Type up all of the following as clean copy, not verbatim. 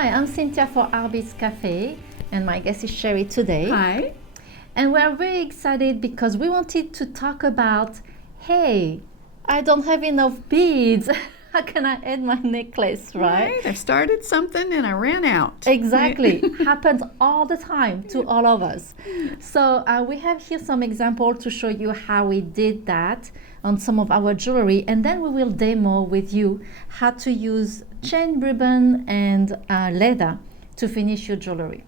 Hi, I'm Cynthia for Artbeads Cafe, and my guest is Sherry today. Hi. And we're very excited because we wanted to talk about, hey, I don't have enough beads. How can I add my necklace, right? I started something and I ran out. Exactly. Happens all the time to all of us. So we have here some example to show you how we did that on some of our jewelry, and then we will demo with you how to use chain, ribbon, and leather to finish your jewelry.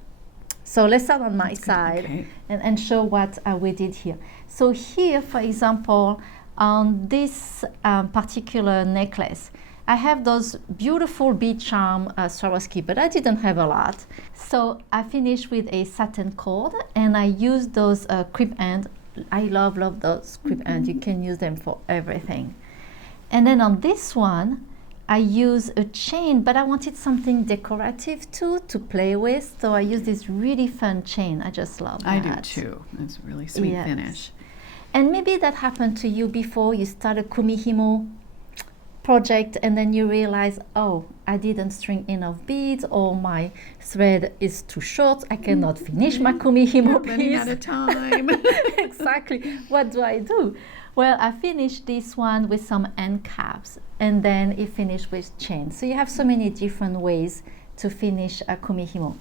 So let's start on my side and show what we did here. So here, for example, on this particular necklace, I have those beautiful bead charm Swarovski, but I didn't have a lot. So I finished with a satin cord, and I used those crimp end. I love those crimp end. You can use them for everything. And then on this one, I use a chain, but I wanted something decorative too to play with. So I use this really fun chain. I just love that. I do too. It's a really sweet finish. And maybe that happened to you before you start a kumihimo project and then you realize, oh, I didn't string enough beads, or my thread is too short. I cannot finish my kumihimo piece. Running out of time. Exactly. What do I do? Well, I finished this one with some end caps, and then it finished with chain. So you have so many different ways to finish a kumihimo.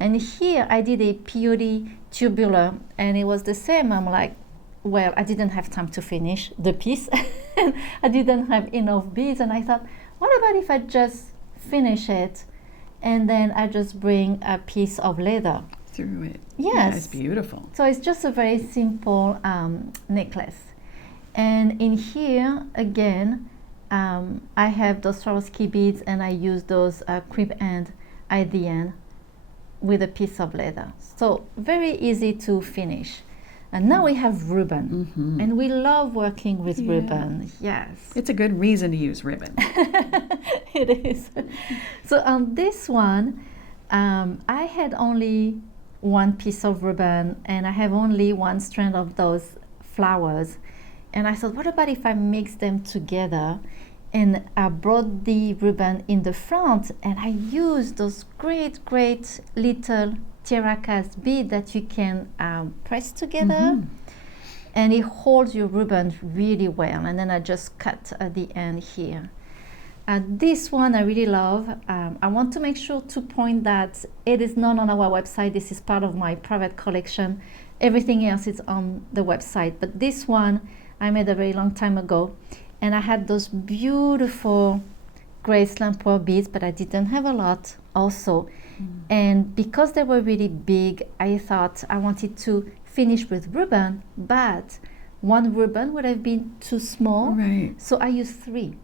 And here I did a peyote tubular, and it was the same. I'm like, well, I didn't have time to finish the piece. And I didn't have enough beads, and I thought, what about if I just finish it and then I just bring a piece of leather through it? Yes. Yeah, it's beautiful. So it's just a very simple necklace. And in here, again, I have those Swarovski beads, and I use those crimp end at the end with a piece of leather. So very easy to finish. And now we have ribbon, and we love working with ribbon. Yes. It's a good reason to use ribbon. It is. So on this one, I had only one piece of ribbon, and I have only one strand of those flowers. And I thought, what about if I mix them together? And I brought the ribbon in the front, and I used those great little terracotta bead that you can press together, and it holds your ribbon really well. And then I just cut at the end here. This one I really love. I want to make sure to point that it is not on our website. This is part of my private collection. Everything else is on the website, but this one I made a very long time ago, and I had those beautiful gray slamper beads, but I didn't have a lot also. And because they were really big, I thought I wanted to finish with ribbon, but one ribbon would have been too small. Right. So I used 3.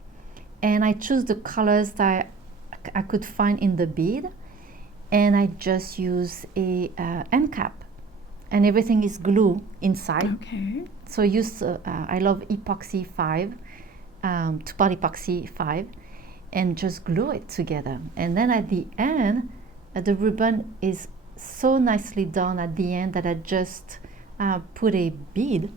And I chose the colors that I could find in the bead, and I just use a end cap. And everything is glue inside. Okay. So I love epoxy 5, 2-part epoxy 5, and just glue it together. And then at the end, the ribbon is so nicely done at the end that I just put a bead,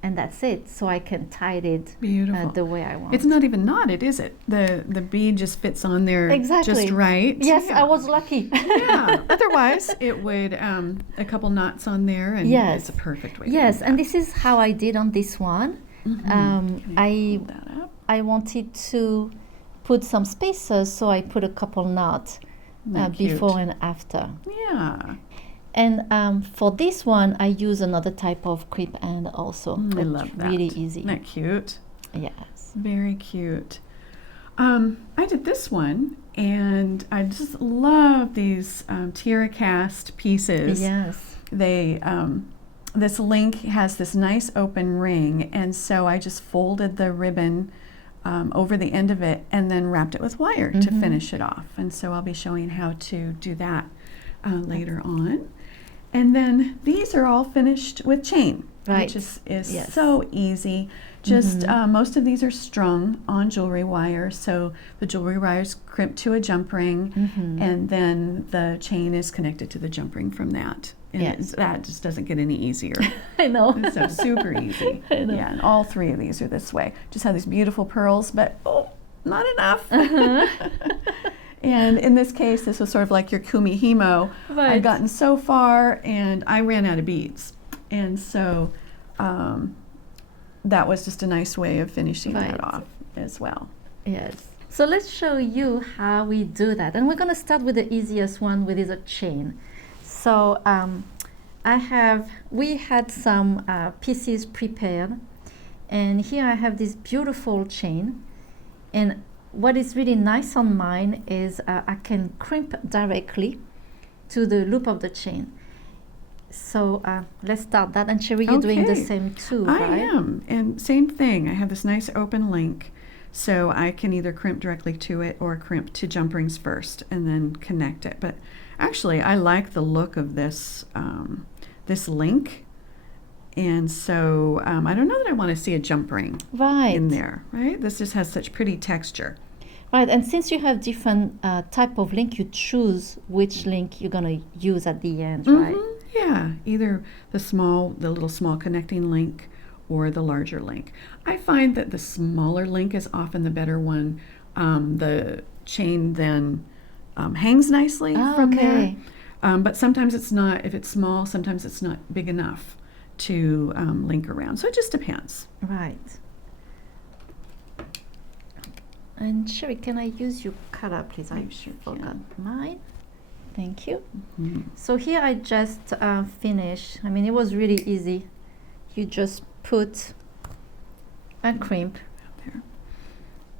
and that's it. So I can tie it the way I want. It's not even knotted, is it? The bead just fits on there just right. Yes, yeah. I was lucky. Yeah. Otherwise, it would a couple knots on there, and it's a perfect way. Yes, and this is how I did on this one. I wanted to put some spaces, so I put a couple knots before and after. Yeah. And for this one, I use another type of crimp end also. I love that. Really easy. Isn't that cute? Yes. Very cute. I did this one, and I just love these tiara cast pieces. Yes. They this link has this nice open ring, and so I just folded the ribbon over the end of it and then wrapped it with wire to finish it off. And so I'll be showing how to do that later on. And then these are all finished with chain, which is so easy. Just most of these are strung on jewelry wire, so the jewelry wire is crimped to a jump ring, and then the chain is connected to the jump ring from that. And that just doesn't get any easier. I know. It's so super easy. I know. Yeah, and all 3 of these are this way. Just have these beautiful pearls, but not enough. And in this case, this was sort of like your kumihimo. Right. I'd gotten so far and I ran out of beads. And so that was just a nice way of finishing Right. that off as well. Yes. So let's show you how we do that. And we're going to start with the easiest one, which is a chain. So we had some pieces prepared. And here I have this beautiful chain. And what is really nice on mine is I can crimp directly to the loop of the chain. So let's start that. And Sherry, you're doing the same too, right? I am. And same thing. I have this nice open link. So I can either crimp directly to it or crimp to jump rings first and then connect it. But actually, I like the look of this, this link. And so I don't know that I want to see a jump ring in there, right? This just has such pretty texture. Right, and since you have different type of link, you choose which link you're going to use at the end, right? Yeah, either the little small connecting link or the larger link. I find that the smaller link is often the better one. The chain then hangs nicely from there. But sometimes it's not, if it's small, sometimes it's not big enough to link around. So it just depends. Right. And Sherry, can I use your cutter, please? I sure forgot mine. Thank you. Mm-hmm. So here I just finished. I mean, it was really easy. You just put a crimp there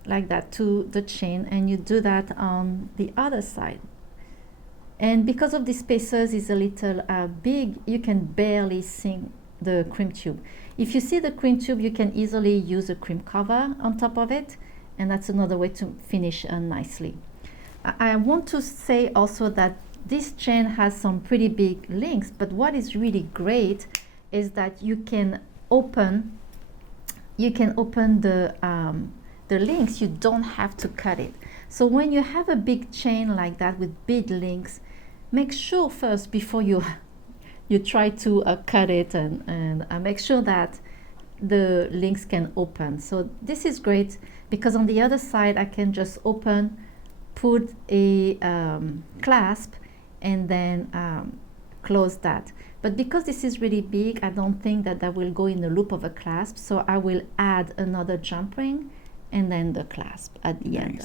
like that to the chain, and you do that on the other side. And because of the spacers is a little big, you can barely see the crimp tube. If you see the crimp tube, you can easily use a crimp cover on top of it, and that's another way to finish nicely. I want to say also that this chain has some pretty big links, but what is really great is that you can open the links. You don't have to cut it. So when you have a big chain like that with big links, make sure first before you try to cut it and make sure that the links can open. So this is great because on the other side I can just open, put a clasp, and then close that. But because this is really big, I don't think that will go in the loop of a clasp, so I will add another jump ring and then the clasp at the end.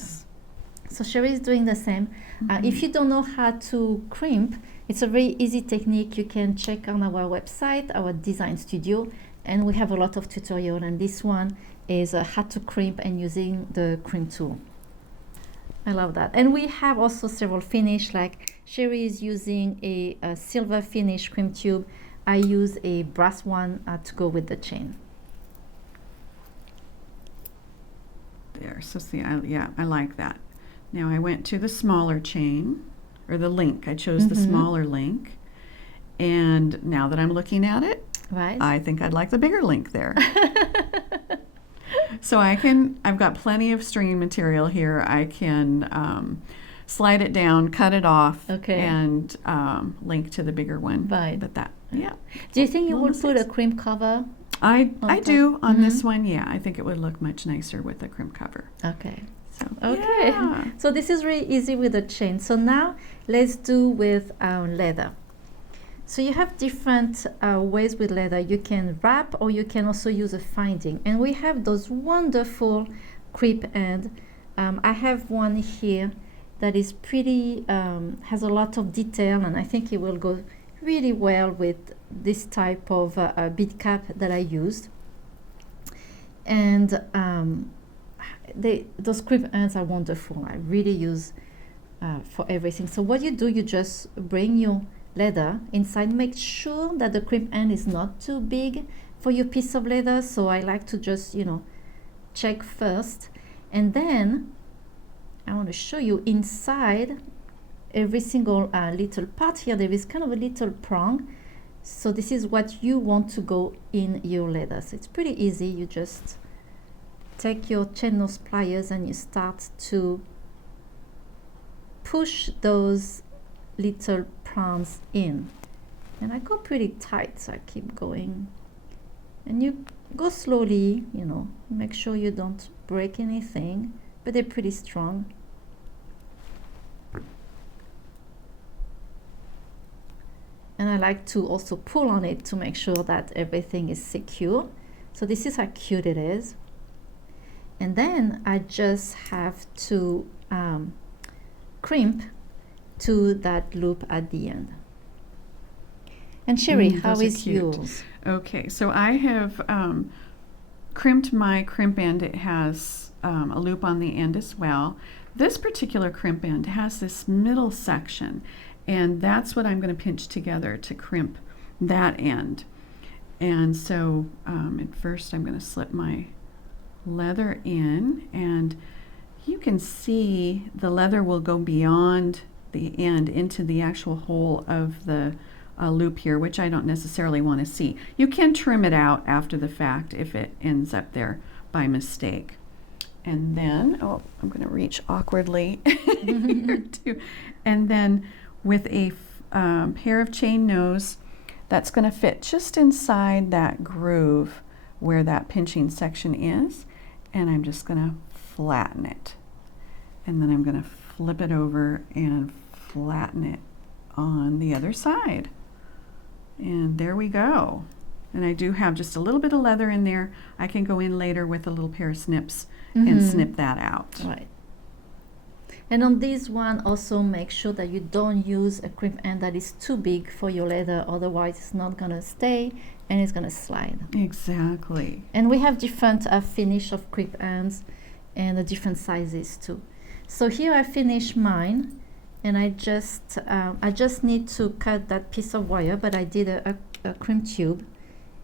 So Sherry is doing the same. If you don't know how to crimp, it's a very easy technique. You can check on our website, our design studio, and we have a lot of tutorial, and this one is how to crimp and using the crimp tool. I love that. And we have also several finish, like Sherry is using a silver finish crimp tube. I use a brass one to go with the chain. There, so see, I like that. Now I went to the smaller chain, or the link. I chose the smaller link. And now that I'm looking at it, right, I think I'd like the bigger link there. So I've got plenty of stringing material here. I can slide it down, cut it off, and link to the bigger one. Right. But that, yeah. Do you think you would put a crimp cover? I do on this one, yeah. I think it would look much nicer with a crimp cover. Okay. So, okay. yeah. So this is really easy with the chain. So now let's do with leather. So you have different ways with leather. You can wrap, or you can also use a finding. And we have those wonderful crimp end. I have one here that is pretty, has a lot of detail, and I think it will go really well with this type of bead cap that I used. And those crimp ends are wonderful. I really use for everything. So what you do, you just bring your leather inside. Make sure that the crimp end is not too big for your piece of leather. So I like to just, check first. And then I want to show you inside every single little part here. There is kind of a little prong. So this is what you want to go in your leather. So it's pretty easy. You just take your chain nose pliers and you start to push those little prongs in. And I go pretty tight, so I keep going. And you go slowly, make sure you don't break anything, but they're pretty strong. And I like to also pull on it to make sure that everything is secure. So this is how cute it is. And then I just have to crimp to that loop at the end. And Sherry, how is yours? Okay, so I have crimped my crimp end. It has a loop on the end as well. This particular crimp end has this middle section, and that's what I'm going to pinch together to crimp that end. And so at first I'm going to slip my leather in, and you can see the leather will go beyond the end into the actual hole of the loop here, which I don't necessarily want to see. You can trim it out after the fact if it ends up there by mistake. And then, oh, I'm going to reach awkwardly here too. And then with a pair of chain nose, that's going to fit just inside that groove where that pinching section is. And I'm just going to flatten it. And then I'm going to flip it over and flatten it on the other side. And there we go. And I do have just a little bit of leather in there. I can go in later with a little pair of snips and snip that out. Right. And on this one, also make sure that you don't use a crimp end that is too big for your leather, otherwise it's not going to stay and it's going to slide. Exactly. And we have different finish of crimp ends and different sizes too. So here I finish mine, and I just need to cut that piece of wire, but I did a crimp tube,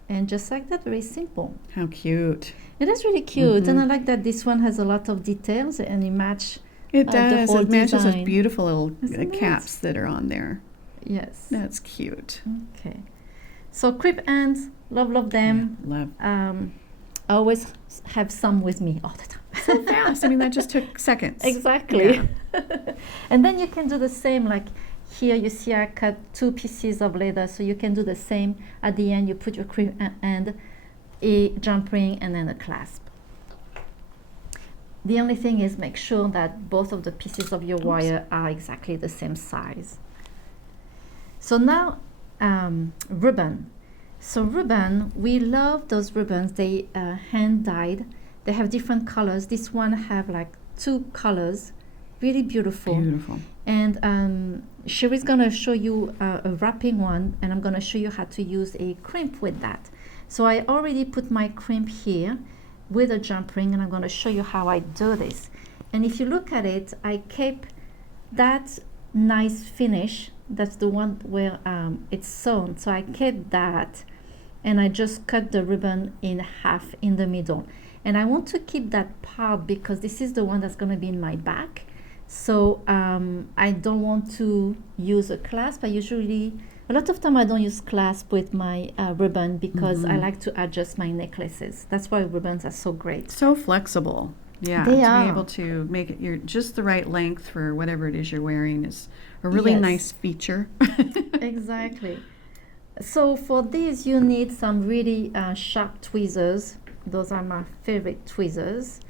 and just like that, very simple. How cute. It is really cute, and I like that this one has a lot of details, and it match. It does. The whole it matches design. those beautiful little Isn't caps that are on there. Yes. That's cute. Okay. So crimp ends, love them. Yeah, love. I always have some with me all the time. So fast. I mean, that just took seconds. Exactly. Yeah. And then you can do the same, like here you see I cut 2 pieces of leather, so you can do the same. At the end you put your crimp end, a jump ring, and then a clasp. The only thing is make sure that both of the pieces of your wire are exactly the same size. So now ribbon. So ribbon, we love those ribbons. They hand dyed. They have different colors. This one have like 2 colors, really beautiful. Beautiful. And Sherry's gonna show you a wrapping one, and I'm gonna show you how to use a crimp with that. So I already put my crimp here with a jump ring, and I'm gonna show you how I do this. And if you look at it, I kept that nice finish. That's the one where it's sewn. So I kept that, and I just cut the ribbon in half in the middle. And I want to keep that part because this is the one that's going to be in my back. So I don't want to use a clasp. A lot of time I don't use clasp with my ribbon because I like to adjust my necklaces. That's why ribbons are so great. So flexible. Yeah, They to are. be able to make it just the right length for whatever it is you're wearing is a really nice feature. Exactly. So for this, you need some really sharp tweezers. Those are my favorite tweezers.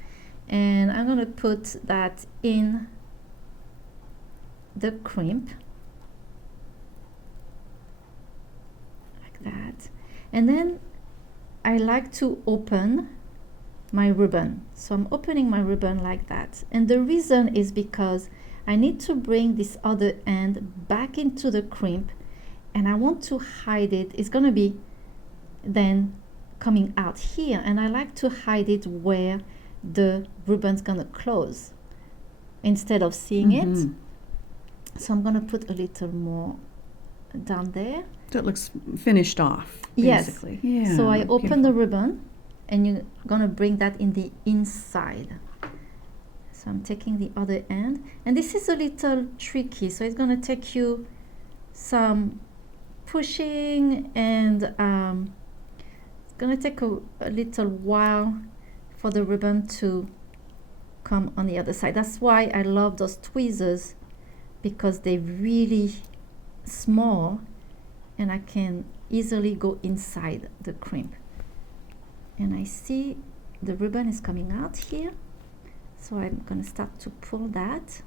And I'm going to put that in the crimp. Like that. And then I like to open my ribbon. So I'm opening my ribbon like that. And the reason is because I need to bring this other end back into the crimp, and I want to hide it. It's going to be then coming out here, and I like to hide it where the ribbon's going to close instead of seeing it. So I'm going to put a little more down there. So it looks finished off, basically. Yes. Yeah, So I open beautiful. the ribbon, and you're going to bring that in the inside. So I'm taking the other end, and this is a little tricky, so it's going to take you some pushing, and it's going to take a little while for the ribbon to come on the other side. That's why I love those tweezers, because they're really small and I can easily go inside the crimp. And I see the ribbon is coming out here, so I'm going to start to pull that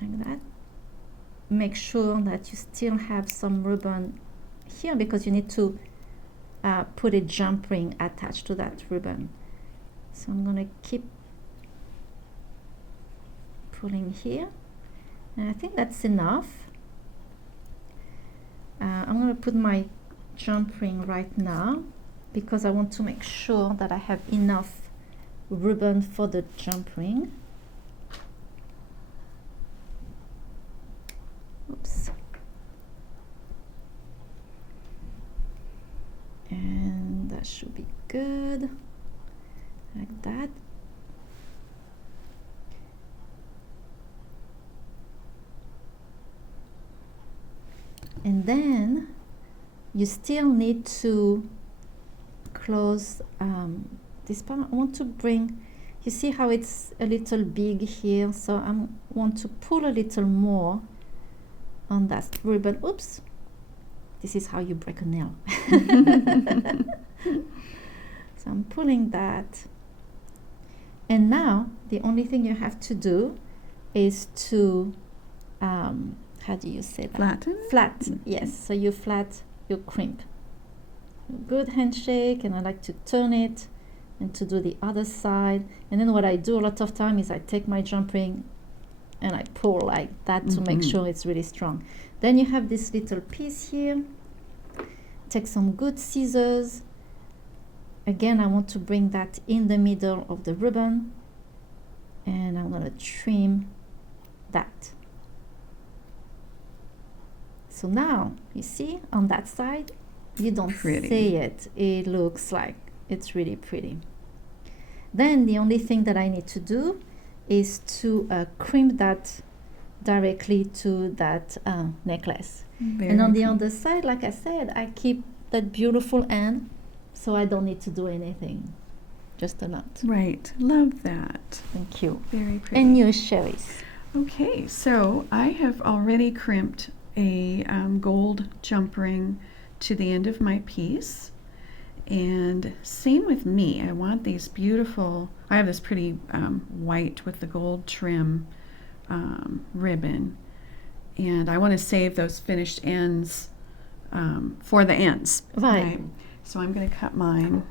like that. make sure that you still have some ribbon here, because you need to put a jump ring attached to that ribbon. So I'm going to keep pulling here, and I think that's enough. I'm going to put my jump ring right now because I want to make sure that I have enough ribbon for the jump ring. Oops. And that should be good, like that. And then you still need to close this part. I want to bring, you see how it's a little big here, so I want to pull a little more on that ribbon. Oops, this is how you break a nail. So I'm pulling that, and now the only thing you have to do is to how do you say that? Flatten? Flat, yes. So you flat, you crimp. Good handshake, and I like to turn it and to do the other side. And then what I do a lot of time is I take my jump ring and I pull like that to make sure it's really strong. Then you have this little piece here. Take some good scissors. Again, I want to bring that in the middle of the ribbon, and I'm going to trim that. So now, you see, on that side, you don't see it. It looks like it's really pretty. Then the only thing that I need to do is to crimp that directly to that necklace. And on the other side, like I said, I keep that beautiful end, so I don't need to do anything. Just a knot. Right. Love that. Thank you. Very pretty. And your cherries. Okay, so I have already crimped a gold jump ring to the end of my piece, and same with me. I want these beautiful, I have this pretty white with the gold trim ribbon, and I want to save those finished ends for the ends. Right. So I'm going to cut mine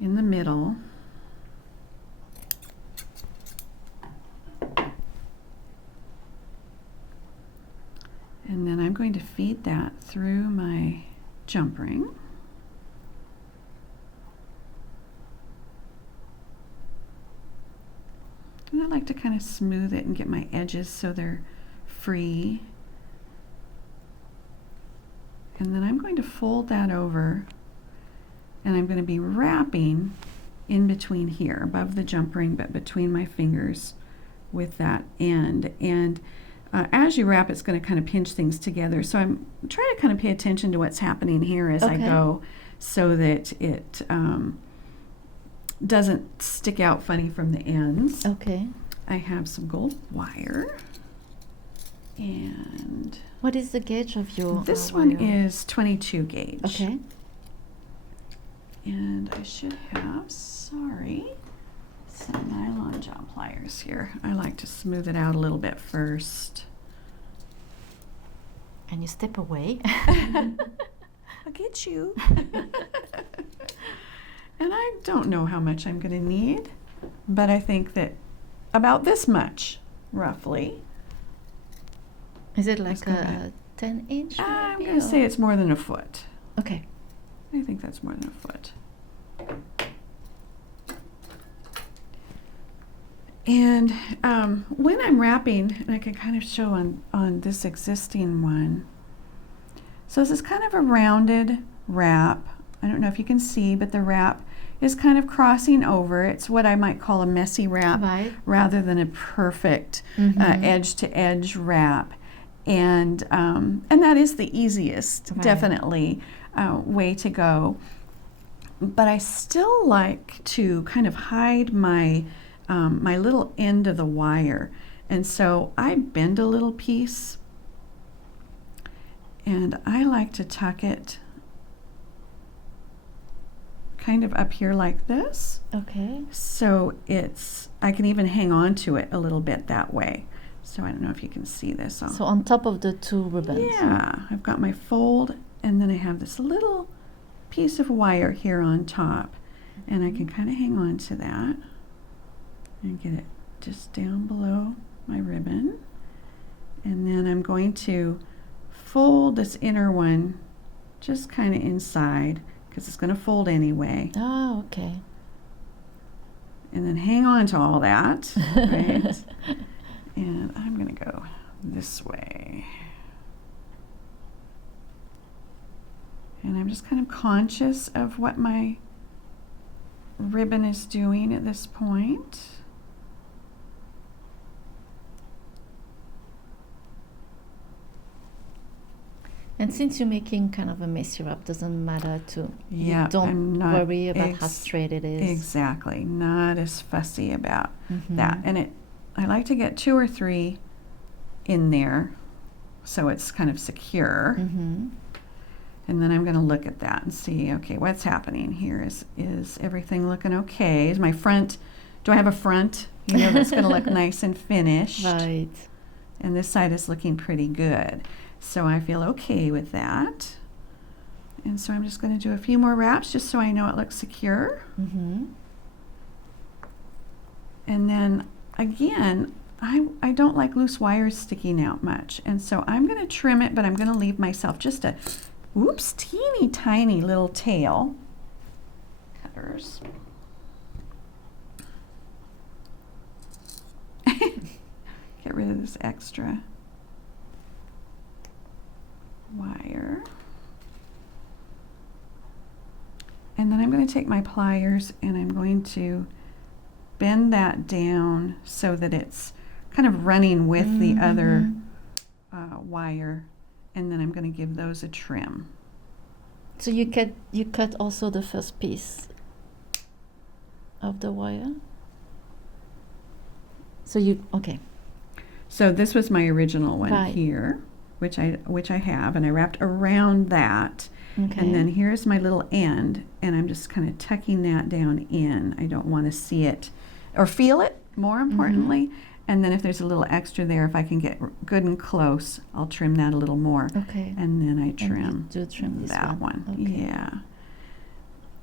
in the middle. And then I'm going to feed that through my jump ring. And I like to kind of smooth it and get my edges so they're free. And then I'm going to fold that over, and I'm going to be wrapping in between here, above the jump ring, but between my fingers with that end. And as you wrap, it's going to kind of pinch things together. So I'm trying to kind of pay attention to what's happening here as I go, so that it doesn't stick out funny from the ends. Okay. I have some gold wire. And what is the gauge of your this one is 22 gauge. Okay. And I should have, sorry, some nylon jaw pliers here. I like to smooth it out a little bit first. And you step away. I'll get you. And I don't know how much I'm going to need, but I think that about this much, roughly. Is it like a 10-inch? I'm going to say it's more than a foot. Okay. I think that's more than a foot. And when I'm wrapping, and I can kind of show on this existing one, so this is kind of a rounded wrap. I don't know if you can see, but the wrap is kind of crossing over. It's what I might call a messy wrap, rather than a perfect edge-to-edge wrap. And that is the easiest, definitely, way to go. But I still like to kind of hide my my little end of the wire, and so I bend a little piece, and I like to tuck it kind of up here like this. Okay. So I can even hang on to it a little bit that way. So I don't know if you can see this. So on top of the two ribbons. Yeah, I've got my fold, and then I have this little piece of wire here on top, and I can kind of hang on to that and get it just down below my ribbon. And then I'm going to fold this inner one just kind of inside, because it's going to fold anyway. Oh, okay. And then hang on to all that, right? And I'm going to go this way. And I'm just kind of conscious of what my ribbon is doing at this point. And since you're making kind of a messy wrap, doesn't matter to Yeah, you don't I'm not worry about how straight it is. Exactly, not as fussy about that. And I like to get 2 or 3 in there so it's kind of secure. And then I'm going to look at that and see, okay, what's happening here? Is everything looking okay? Is my front, do I have a front, you know, that's going to look nice and finished? Right. And this side is looking pretty good. So I feel okay with that. And so I'm just going to do a few more wraps just so I know it looks secure. And then again, I don't like loose wires sticking out much. And so I'm going to trim it, but I'm going to leave myself just a, whoops, teeny tiny little tail cutters. Get rid of this extra wire. And then I'm going to take my pliers and I'm going to bend that down so that it's kind of running with the other wire, and then I'm going to give those a trim. So you cut also the first piece of the wire? So okay. So this was my original one Right. here, which I have, and I wrapped around that. Okay. And then here's my little end, and I'm just kind of tucking that down in. I don't want to see it or feel it, more importantly. And then if there's a little extra there, if I can get good and close, I'll trim that a little more. Okay. And then I And you trim do trim this that one. Okay. Yeah.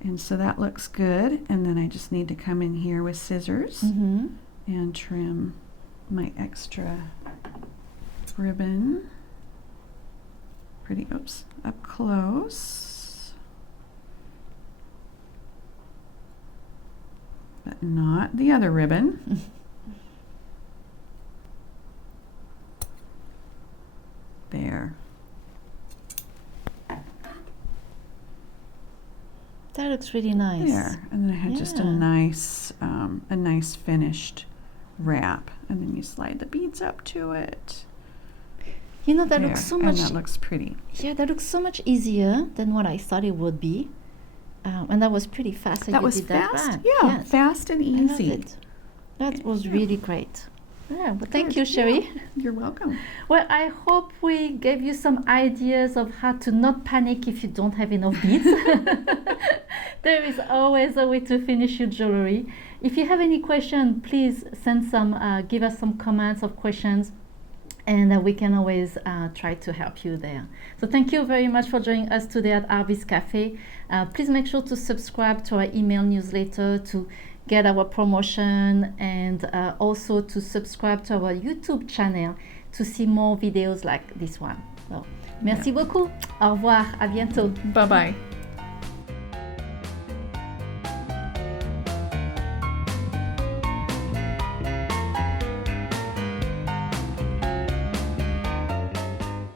And so that looks good. And then I just need to come in here with scissors and trim my extra ribbon. Pretty, oops, up close. But not the other ribbon. There. That looks really nice. There. And then I had just a nice finished wrap. And then you slide the beads up to it. You know, that There. looks so much. And that looks pretty. Yeah, that looks so much easier than what I thought it would be. And that was pretty fast. That you was did that fast. wrap. Yeah, Yes. fast and I loved easy. it. That was Yeah. really great. Yeah, well, thank Good. you, Sherry. Yeah, you're welcome. Well, I hope we gave you some ideas of how to not panic if you don't have enough beads. There is always a way to finish your jewelry. If you have any question, please send some, give us some comments of questions, and we can always try to help you there. So thank you very much for joining us today at Artbeads Cafe. Please make sure to subscribe to our email newsletter to get our promotion, and also to subscribe to our YouTube channel to see more videos like this one. So, merci beaucoup. Au revoir. À bientôt. Bye-bye.